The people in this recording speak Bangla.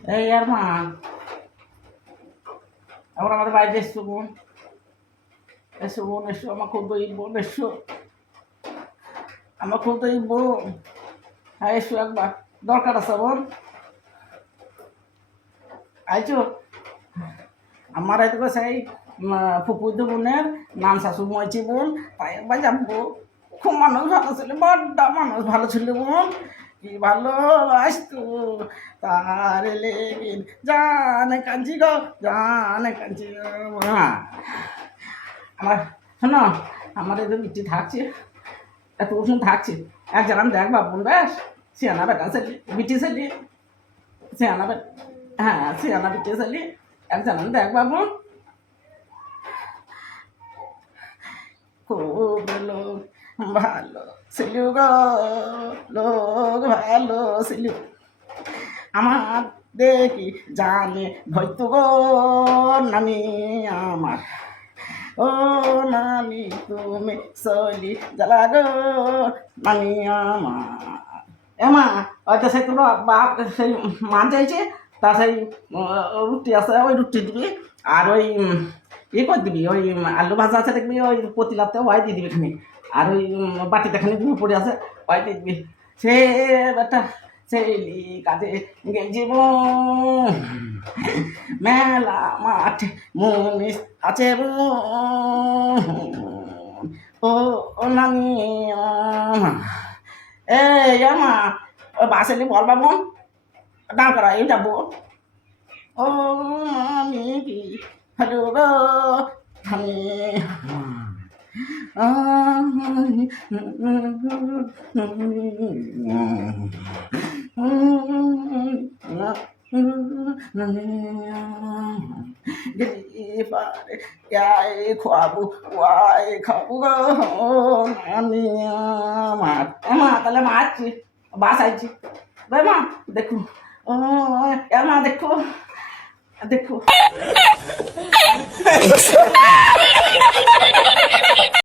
এই আর মা, আবার আমাদের বাড়িতে এসছো বোন, এসো বোন, এসো আমার খুব দই বোন, এসো আমার খুব দই বোন। হ্যাঁ এসো একবার, দরকার আছে বোন। আইছো আমার আইতে সেই ফুপুদ বোনের নাম শাশু ময়ছি বোন, তাই একবার যাবো। খুব মানুষ ভালো ছিল, বড্ড মানুষ ভালো ছিল বোন, কি ভালো আসতো। তার লেগিন জানে কাঞ্চি গো, জানে কাঞ্চি গো মা। আমার শোনো, আমার এই যে বিটি থাকছে, এত ওষুধ থাকছে, এক জানাম দেখ বাবুন বেশ, সিয়ানা বেটা ছেলে, বিটি ছেলে, সিয়ানা বেটা, হ্যাঁ সিয়ানা বিটি ছেলে, এক জানাম দেখ বাবুন। খুব লোক ভালো ছিল গো, লোক ভালো ছিল আমার, দেখি জানে ভয়তো গো নানি আমার। ও নানি তুমি চলি জ্বালা গো নানি আমার। এমা হয়তো সেই তোমার বাপ সেই মান চাইছে, তা সেই রুটি আছে, ওই রুটি দিবি, আর ওই করে দিবি, ওই আলু ভাজা আছে দেখবি, ওই পতিলাতে ওয়াই দিয়ে দিবি খানি, আর ওই বাটিতে খানি গুঁড়ো পড়ে আছে ওয়াই দিয়ে দিবি। সে বেটা সেই কাজে গেছিব, মেলা মাঠে মুনিস আছে ও নানি। এই আমা ওই বাসেলি বলবা বোন, দাঁড় করা এই যাবো। ও আমি কি হ্যালো গো আমি খোয়াবো ওয়াই খাবো গো নানি আমার। মা তাহলে মা আসছি, বাস আইছি মা, দেখো ও মা দেখো, দেখো